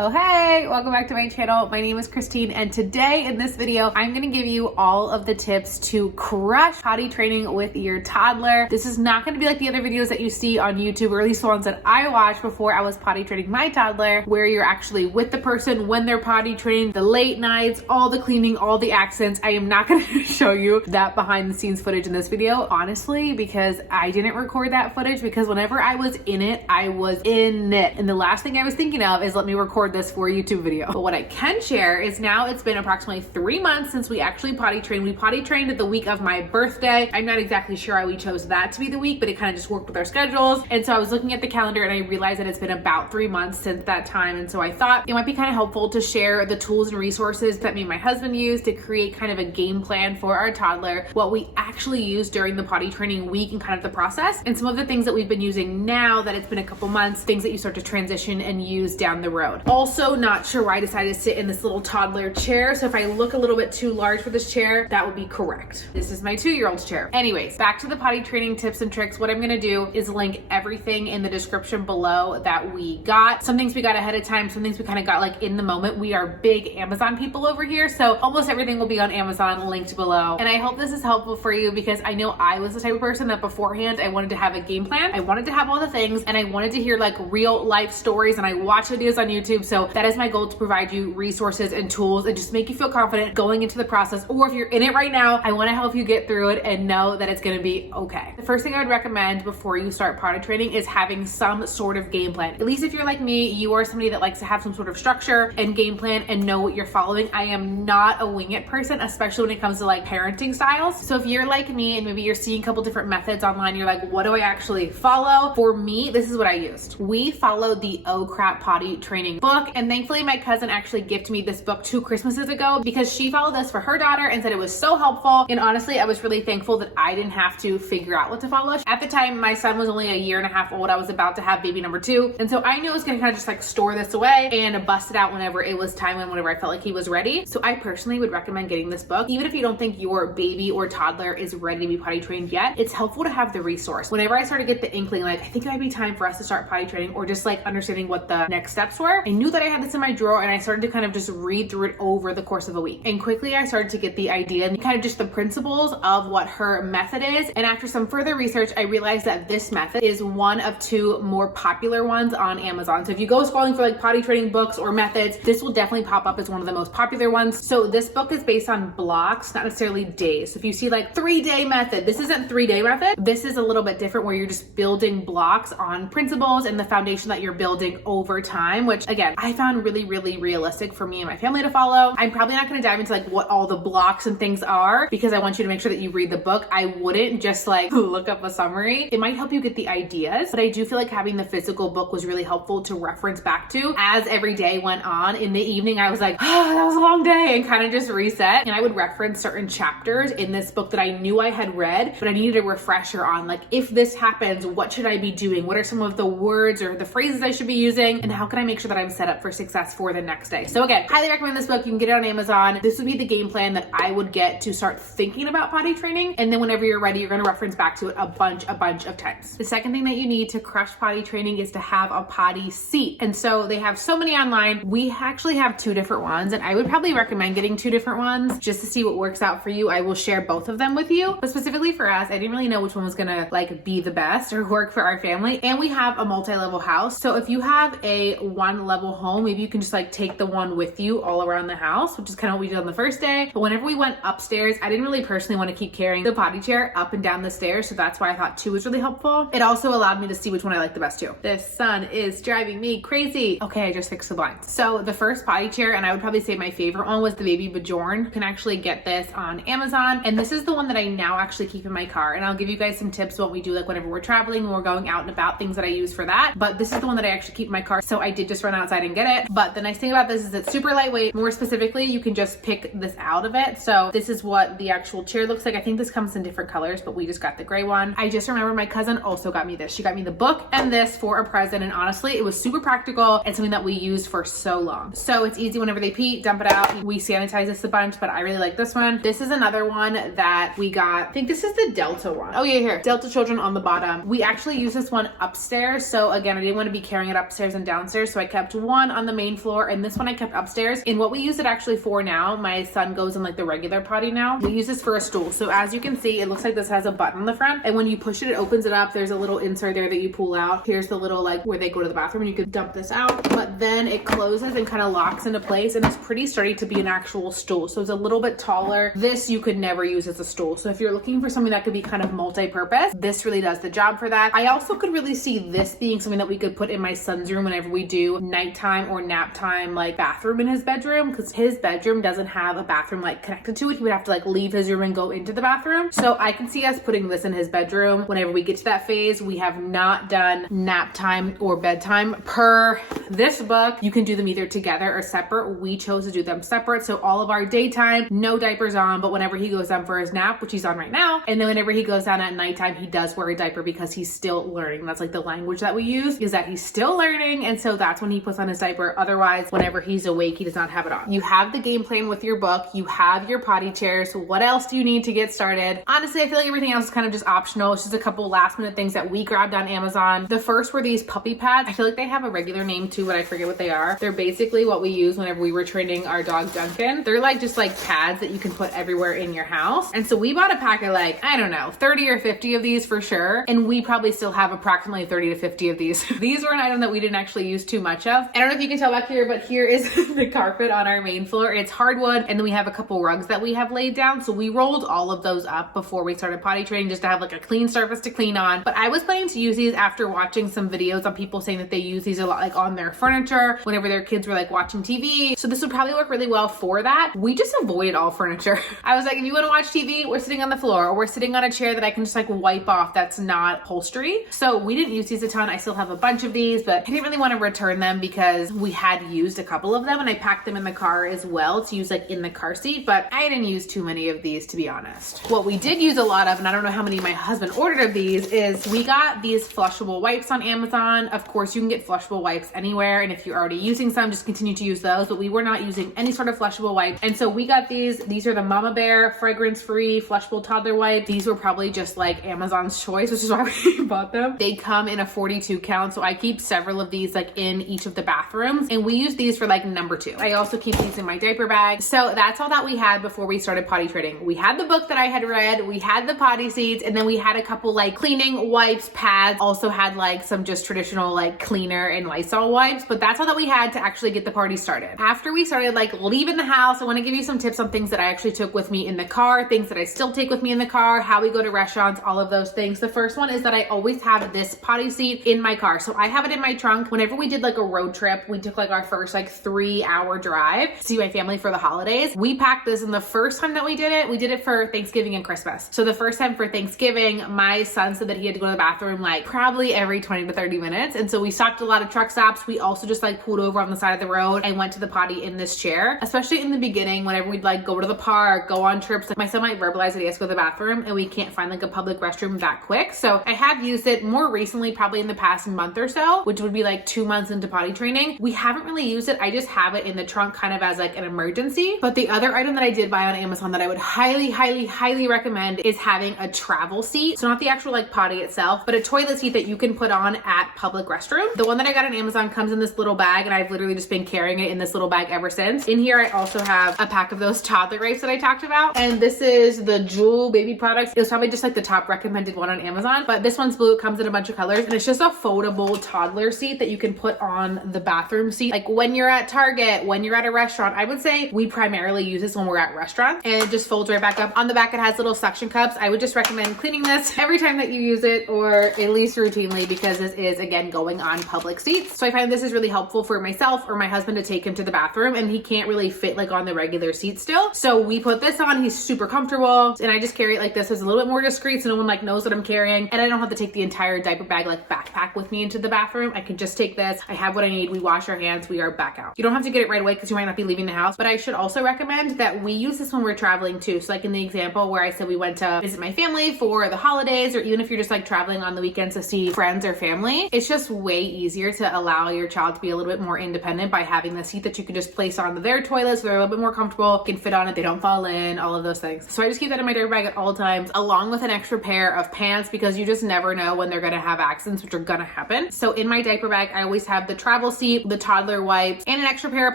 Oh hey, welcome back to my channel. My name is Christine, and today in this video, I'm gonna give you all of the tips to crush potty training with your toddler. This is not gonna be like the other videos that you see on YouTube, or at least the ones that I watched before I was potty training my toddler, where you're actually with the person when they're potty training, the late nights, all the cleaning, all the accents. I am not gonna show you that behind the scenes footage in this video, honestly, because I didn't record that footage because whenever I was in it, I was in it. And the last thing I was thinking of is let me record this for a YouTube video. But what I can share is now it's been approximately 3 months since we actually potty trained. We potty trained the week of my birthday. I'm not exactly sure why we chose that to be the week, but it kind of just worked with our schedules. And so I was looking at the calendar and I realized that it's been about 3 months since that time. And so I thought it might be kind of helpful to share the tools and resources that me and my husband use to create kind of a game plan for our toddler, what we actually use during the potty training week and kind of the process, and some of the things that we've been using now that it's been a couple months, things that you start to transition and use down the road. Also, not sure why I decided to sit in this little toddler chair. So if I look a little bit too large for this chair, that would be correct. This is my 2-year-old's chair. Anyways, back to the potty training tips and tricks. What I'm gonna do is link everything in the description below that we got. Some things we got ahead of time, some things we kind of got like in the moment. We are big Amazon people over here, so almost everything will be on Amazon linked below. And I hope this is helpful for you because I know I was the type of person that beforehand I wanted to have a game plan. I wanted to have all the things and I wanted to hear like real life stories, and I watch videos on YouTube. So that is my goal, to provide you resources and tools and just make you feel confident going into the process. Or if you're in it right now, I want to help you get through it and know that it's going to be okay. The first thing I would recommend before you start potty training is having some sort of game plan. At least if you're like me, you are somebody that likes to have some sort of structure and game plan and know what you're following. I am not a wing it person, especially when it comes to like parenting styles. So if you're like me and maybe you're seeing a couple different methods online, you're like, what do I actually follow? For me, this is what I used. We followed the Oh Crap Potty Training book, and thankfully my cousin actually gifted me this book 2 Christmases ago because she followed this for her daughter and said it was so helpful. And honestly, I was really thankful that I didn't have to figure out what to follow. At the time, my son was only 1.5 years old. I was about to have baby number 2. And so I knew I was gonna kind of just like store this away and bust it out whenever it was time and whenever I felt like he was ready. So I personally would recommend getting this book. Even if you don't think your baby or toddler is ready to be potty trained yet, it's helpful to have the resource. Whenever I started to get the inkling, like, I think it might be time for us to start potty training, or just like understanding what the next steps were, I knew that I had this in my drawer and I started to kind of just read through it over the course of a week. And quickly I started to get the idea and kind of just the principles of what her method is. And after some further research, I realized that this method is one of 2 more popular ones on Amazon. So if you go scrolling for like potty training books or methods, this will definitely pop up as one of the most popular ones. So this book is based on blocks, not necessarily days. So if you see like 3-day method, this isn't 3-day method. This is a little bit different where you're just building blocks on principles and the foundation that you're building over time, which again, I found really, really realistic for me and my family to follow. I'm probably not going to dive into like what all the blocks and things are because I want you to make sure that you read the book. I wouldn't just like look up a summary. It might help you get the ideas, but I do feel like having the physical book was really helpful to reference back to as every day went on. In the evening, I was like, oh, that was a long day, and kind of just reset. And I would reference certain chapters in this book that I knew I had read, but I needed a refresher on like, if this happens, what should I be doing? What are some of the words or the phrases I should be using? And how can I make sure that I'm set up for success for the next day? So again, highly recommend this book. You can get it on Amazon. This would be the game plan that I would get to start thinking about potty training. And then whenever you're ready, you're going to reference back to it a bunch of times. The second thing that you need to crush potty training is to have a potty seat. And so they have so many online. We actually have 2 different ones, and I would probably recommend getting 2 different ones just to see what works out for you. I will share both of them with you, but specifically for us, I didn't really know which one was gonna like be the best or work for our family. And we have a multi-level house. So if you have a 1-level home, maybe you can just like take the one with you all around the house, which is kind of what we did on the first day. But whenever we went upstairs, I didn't really personally want to keep carrying the potty chair up and down the stairs. So that's why I thought 2 was really helpful. It also allowed me to see which one I liked the best too. This sun is driving me crazy. Okay, I just fixed the blinds. So the first potty chair, and I would probably say my favorite one, was the Baby Bjorn. You can actually get this on Amazon. And this is the one that I now actually keep in my car. And I'll give you guys some tips what we do like whenever we're traveling, when we're going out and about, things that I use for that. But this is the one that I actually keep in my car. So I did just run outside and get it. But the nice thing about this is it's super lightweight. More specifically, you can just pick this out of it. So this is what the actual chair looks like. I think this comes in different colors, but we just got the gray one. I just remember my cousin also got me this. She got me the book and this for a present. And honestly, it was super practical and something that we used for so long. So it's easy whenever they pee, dump it out. We sanitize this a bunch, but I really like this one. This is another one that we got. I think this is the Delta one. Oh yeah, here. Delta Children on the bottom. We actually use this one upstairs. So again, I didn't want to be carrying it upstairs and downstairs. So I kept one on the main floor, and this one I kept upstairs. And what we use it actually for now, my son goes in like the regular potty now. We use this for a stool. So as you can see, it looks like this has a button on the front, and when you push it, it opens it up. There's a little insert there that you pull out. Here's the little like where they go to the bathroom, and you can dump this out, but then it closes and kind of locks into place, and it's pretty sturdy to be an actual stool. So it's a little bit taller. This you could never use as a stool. So if you're looking for something that could be kind of multi-purpose, this really does the job for that. I also could really see this being something that we could put in my son's room whenever we do nighttime or nap time, like bathroom in his bedroom, because his bedroom doesn't have a bathroom like connected to it. He would have to like leave his room and go into the bathroom. So I can see us putting this in his bedroom whenever we get to that phase. We have not done nap time or bedtime per this book. You can do them either together or separate. We chose to do them separate. So all of our daytime, no diapers on, but whenever he goes down for his nap, which he's on right now, and then whenever he goes down at nighttime, he does wear a diaper because he's still learning. That's like the language that we use, is that he's still learning. And so that's when he puts on his diaper. Otherwise, whenever he's awake, he does not have it on. You have the game plan with your book. You have your potty chair. So what else do you need to get started? Honestly, I feel like everything else is kind of just optional. It's just a couple last minute things that we grabbed on Amazon. The first were these puppy pads. I feel like they have a regular name too, but I forget what they are. They're basically what we use whenever we were training our dog Duncan. They're like just like pads that you can put everywhere in your house. And so we bought a pack of like, I don't know, 30 or 50 of these for sure. And we probably still have approximately 30 to 50 of these. These were an item that we didn't actually use too much of. I don't know if you can tell back here, but here is the carpet on our main floor. It's hardwood. And then we have a couple rugs that we have laid down. So we rolled all of those up before we started potty training just to have like a clean surface to clean on. But I was planning to use these after watching some videos on people saying that they use these a lot like on their furniture whenever their kids were like watching TV. So this would probably work really well for that. We just avoid all furniture. I was like, if you want to watch TV, we're sitting on the floor, or we're sitting on a chair that I can just like wipe off that's not upholstery. So we didn't use these a ton. I still have a bunch of these, but I didn't really want to return them because we had used a couple of them, and I packed them in the car as well to use like in the car seat, but I didn't use too many of these, to be honest. What we did use a lot of, and I don't know how many my husband ordered of these, is we got these flushable wipes on Amazon. Of course, you can get flushable wipes anywhere, and if you're already using some, just continue to use those, but we were not using any sort of flushable wipe. And so we got these. These are the Mama Bear fragrance-free flushable toddler wipe. These were probably just like Amazon's choice, which is why we bought them. They come in a 42 count, so I keep several of these like in each of the bathrooms, and we use these for like number 2. I also keep these in my diaper bag. So that's all that we had before we started potty training. We had the book that I had read, we had the potty seats, and then we had a couple like cleaning wipes, pads, also had like some just traditional like cleaner and Lysol wipes, but that's all that we had to actually get the party started. After we started like leaving the house, I want to give you some tips on things that I actually took with me in the car, things that I still take with me in the car, how we go to restaurants, all of those things. The first one is that I always have this potty seat in my car. So I have it in my trunk. Whenever we did like a road trip, we took like our first like 3-hour drive to see my family for the holidays. We packed this, and the first time that we did it for Thanksgiving and Christmas. So the first time for Thanksgiving, my son said that he had to go to the bathroom like probably every 20 to 30 minutes. And so we stopped a lot of truck stops. We also just like pulled over on the side of the road and went to the potty in this chair, especially in the beginning, whenever we'd like go to the park, go on trips. Like my son might verbalize that he has to go to the bathroom, and we can't find like a public restroom that quick. So I have used it more recently, probably in the past month or so, which would be like 2 months into potty training. We haven't really used it. I just have it in the trunk kind of as like an emergency. But the other item that I did buy on Amazon that I would highly recommend is having a travel seat. So not the actual like potty itself, but a toilet seat that you can put on at public restroom. The one that I got on Amazon comes in this little bag, and I've literally just been carrying it in this little bag ever since. In here, I also have a pack of those toddler wipes that I talked about. And this is the Jewel baby products. It was probably just like the top recommended one on Amazon, but this one's blue. It comes in a bunch of colors, and it's just a foldable toddler seat that you can put on the bathroom seat. Like when you're at Target, when you're at a restaurant, I would say we primarily use this when we're at restaurants, and it just folds right back up. On the back, it has little suction cups. I would just recommend cleaning this every time that you use it, or at least routinely, because this is again going on public seats. So I find this is really helpful for myself or my husband to take him to the bathroom, and he can't really fit like on the regular seat still. So we put this on. He's super comfortable, and I just carry it like this. It's a little bit more discreet, so no one like knows what I'm carrying, and I don't have to take the entire diaper bag like backpack with me into the bathroom. I can just take this. I have what I need. We wash our hands. We are back out. You don't have to get it right away because you might not be leaving the house, but I should also recommend that we use this when we're traveling too. So like in the example where I said we went to visit my family for the holidays, or even if you're just like traveling on the weekends to see friends or family, it's just way easier to allow your child to be a little bit more independent by having the seat that you can just place onto their toilets. So they're a little bit more comfortable, can fit on it, they don't fall in, all of those things. So I just keep that in my diaper bag at all times, along with an extra pair of pants, because you just never know when they're gonna have accidents, which are gonna happen. So in my diaper bag, I always have the travel seat, the toddler wipes, and an extra pair of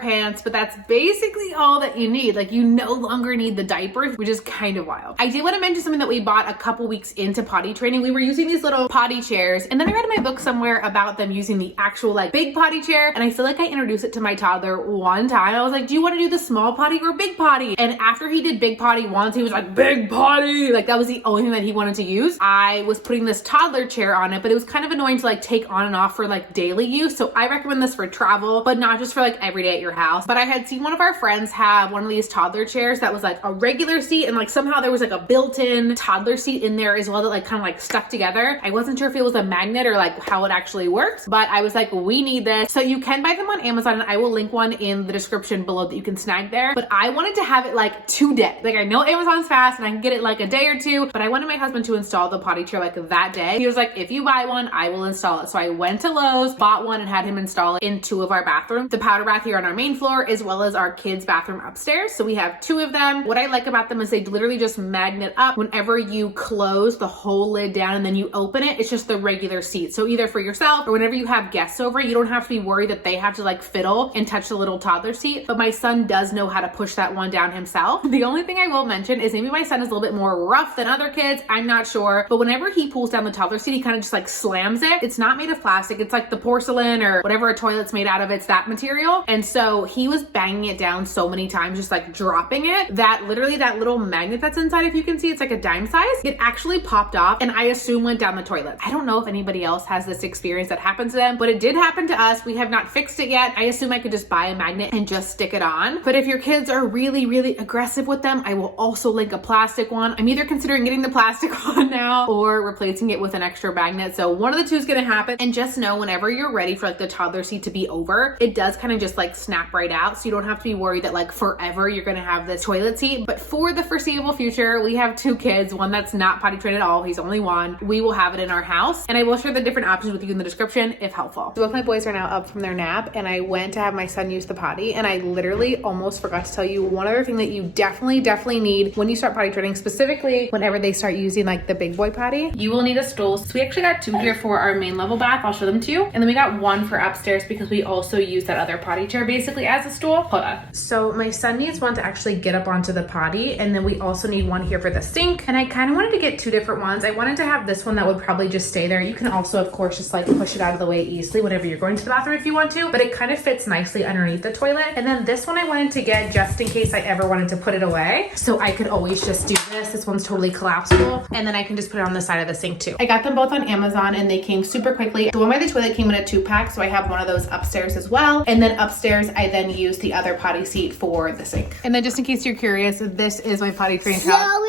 pants, but that's basically all that you need. Like, you no longer need the diapers, which is kind of wild. I did want to mention something that we bought a couple weeks into potty training. We were using these little potty chairs, and then I read in my book somewhere about them using the actual like big potty chair, and I feel like I introduced it to my toddler one time. I was like, do you want to do the small potty or big potty? And after he did big potty once, he was like, big potty! Like, that was the only thing that he wanted to use. I was putting this toddler chair on it, but it was kind of annoying to like take on and off for like daily use. So I recommend this for travel, but not just for like every day at your house. But I had seen one of our friends have one of these toddler chairs that was like a regular seat, and like somehow there was like a built-in toddler seat in there as well that like kind of like stuck together. I wasn't sure if it was a magnet or like how it actually works, but I was like, we need this. So you can buy them on Amazon, and I will link one in the description below that you can snag there. But I wanted to have it like today. Like, I know Amazon's fast and I can get it like a day or two, but I wanted my husband to install the potty chair like that day. He was like, if you buy one, I will install it. So I went to Lowe's, bought one, and had him install it in 2 of our bathrooms, the powder bath here on our main floor, as well as our kids' bathroom upstairs. So we have 2 of them. What I like about them is they literally just magnet up whenever you close the whole lid down and then you open it. It's just the regular seat. So either for yourself or whenever you have guests over, you don't have to be worried that they have to like fiddle and touch the little toddler seat. But my son does know how to push that one down himself. The only thing I will mention is maybe my son is a little bit more rough than other kids. I'm not sure. But whenever he pulls down the toddler seat, he kind of just like slams it. It's not made of plastic. It's like the porcelain or whatever a toilet's made out of. It's that material. And so he was banging it down so many times, just like dropping it, that literally that little magnet that's inside, if you can see, it's like a dime size. It actually popped off and I assume went down the toilet. I don't know if anybody else has this experience that happens to them, but it did happen to us. We have not fixed it yet. I assume I could just buy a magnet and just stick it on. But if your kids are really, really aggressive with them, I will also link a plastic one. I'm either considering getting the plastic one now or replacing it with an extra magnet. So one of the two is going to happen. And just know whenever you're ready for like the toddler seat to be over, it does kind of just like snap right out. So you don't have to be worried that like forever you're going to have this toilet seat. But for the foreseeable future, we have 2 kids, one that's not potty trained at all. He's only 1. We will have it in our house, and I will share the different options with you in the description if helpful. So both my boys are now up from their nap, and I went to have my son use the potty, and I literally almost forgot to tell you one other thing that you definitely need when you start potty training, specifically whenever they start using like the big boy potty. You will need a stool. So we actually got 2 here for our main level bath. I'll show them to you. And then we got 1 for upstairs because we also use that other potty chair basically as a stool. Hold on. So my son needs one to actually get up onto the potty, and then we also need one here for the sink. And I kind of wanted to get 2 different ones. I wanted to have this one that would probably just stay there. You can also, of course, just like push it out of the way easily whenever you're going to the bathroom if you want to, but it kind of fits nicely underneath the toilet. And then this one I wanted to get just in case I ever wanted to put it away. So I could always just do this. This one's totally collapsible, and then I can just put it on the side of the sink too. I got them both on Amazon and they came super quickly. The one by the toilet came in a 2-pack, so I have one of those upstairs as well. And then upstairs, I then use the other potty seat for the sink. And then just in case you're curious, this is my potty training towel.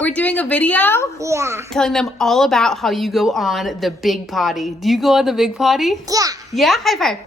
We're doing a video? Yeah. Telling them all about how you go on the big potty. Do you go on the big potty? Yeah. Yeah? High five.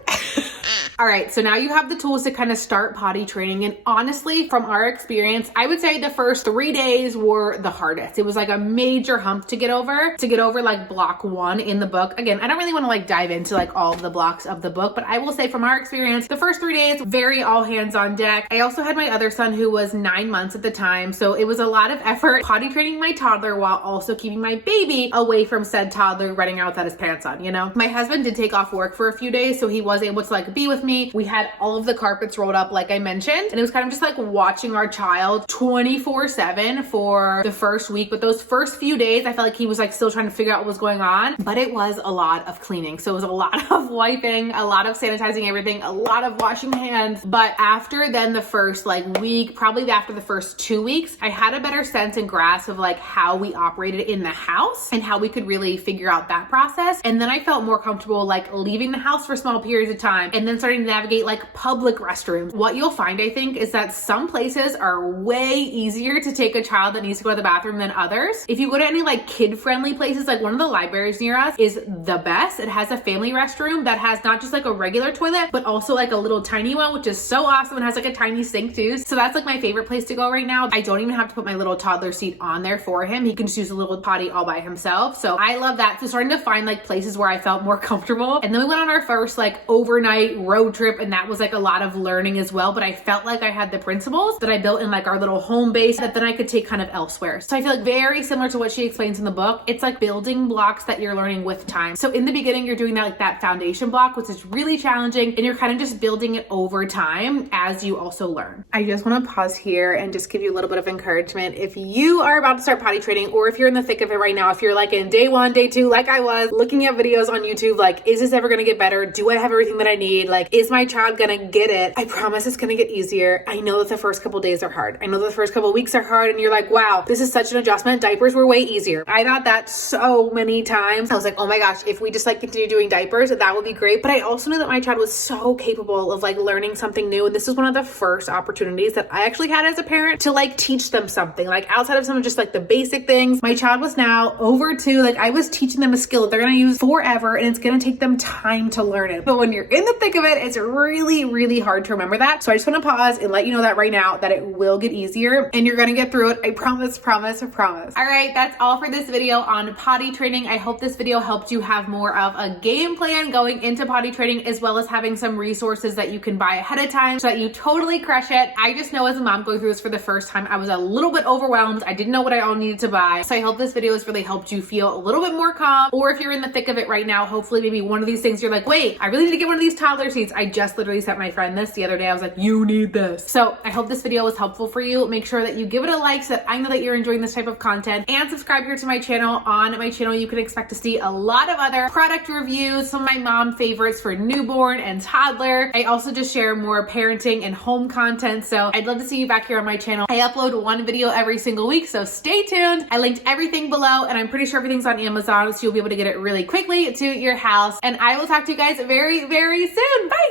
All right, so now you have the tools to kind of start potty training. And honestly, from our experience, I would say the first 3 days were the hardest. It was like a major hump to get over like block 1 in the book. Again, I don't really want to like dive into like all of the blocks of the book, but I will say from our experience, the first 3 days, very all hands on deck. I also had my other son who was 9 months at the time. So it was a lot of effort potty training my toddler while also keeping my baby away from said toddler running out without his pants on, you know? My husband did take off work for a few days, so he was able to like be with me. We had all of the carpets rolled up like I mentioned, and it was kind of just like watching our child 24/7 for the first week. But those first few days, I felt like he was like still trying to figure out what was going on, but it was a lot of cleaning. So it was a lot of wiping, a lot of sanitizing everything, a lot of washing hands. But after then the first like week, probably after the first 2 weeks, I had a better sense and grasp of like how we operated in the house and how we could really figure out that process. And then I felt more comfortable like leaving the house for small periods of time and then starting to navigate like public restrooms. What you'll find, I think, is that some places are way easier to take a child that needs to go to the bathroom than others. If you go to any like kid-friendly places, like one of the libraries near us is the best. It has a family restroom that has not just like a regular toilet, but also like a little tiny one, which is so awesome. It has like a tiny sink too. So that's like my favorite place to go right now. I don't even have to put my little toddler seat on there for him. He can just use a little potty all by himself. So I love that. So starting to find like places where I felt more comfortable. And then we went on our first like overnight road road trip, and that was like a lot of learning as well, but I felt like I had the principles that I built in like our little home base that then I could take kind of elsewhere. So I feel like very similar to what she explains in the book. It's like building blocks that you're learning with time. So in the beginning, you're doing that like that foundation block, which is really challenging, and you're kind of just building it over time as you also learn. I just want to pause here and just give you a little bit of encouragement. If you are about to start potty training, or if you're in the thick of it right now, if you're like in day 1, day 2, like I was, looking at videos on YouTube, like, is this ever going to get better? Do I have everything that I need? Like, is my child going to get it? I promise it's going to get easier. I know that the first couple days are hard. I know that the first couple weeks are hard, and you're like, wow, this is such an adjustment. Diapers were way easier. I thought that so many times. I was like, oh my gosh, if we just like continue doing diapers, that would be great. But I also knew that my child was so capable of like learning something new. And this is one of the first opportunities that I actually had as a parent to like teach them something, like outside of some of just like the basic things. My child was now over 2, like I was teaching them a skill that they're going to use forever, and it's going to take them time to learn it. But when you're in the thick of it, it's really, really hard to remember that. So I just want to pause and let you know that right now that it will get easier and you're going to get through it. I promise, promise, promise. All right, that's all for this video on potty training. I hope this video helped you have more of a game plan going into potty training, as well as having some resources that you can buy ahead of time so that you totally crush it. I just know as a mom going through this for the first time, I was a little bit overwhelmed. I didn't know what I all needed to buy. So I hope this video has really helped you feel a little bit more calm, or if you're in the thick of it right now, hopefully maybe one of these things you're like, wait, I really need to get one of these toddler seats. I just literally sent my friend this the other day. I was like, you need this. So I hope this video was helpful for you. Make sure that you give it a like so that I know that you're enjoying this type of content, and subscribe here to my channel. On my channel, you can expect to see a lot of other product reviews, some of my mom favorites for newborn and toddler. I also just share more parenting and home content. So I'd love to see you back here on my channel. I upload one video every single week, so stay tuned. I linked everything below, and I'm pretty sure everything's on Amazon, so you'll be able to get it really quickly to your house. And I will talk to you guys very, very soon. Bye.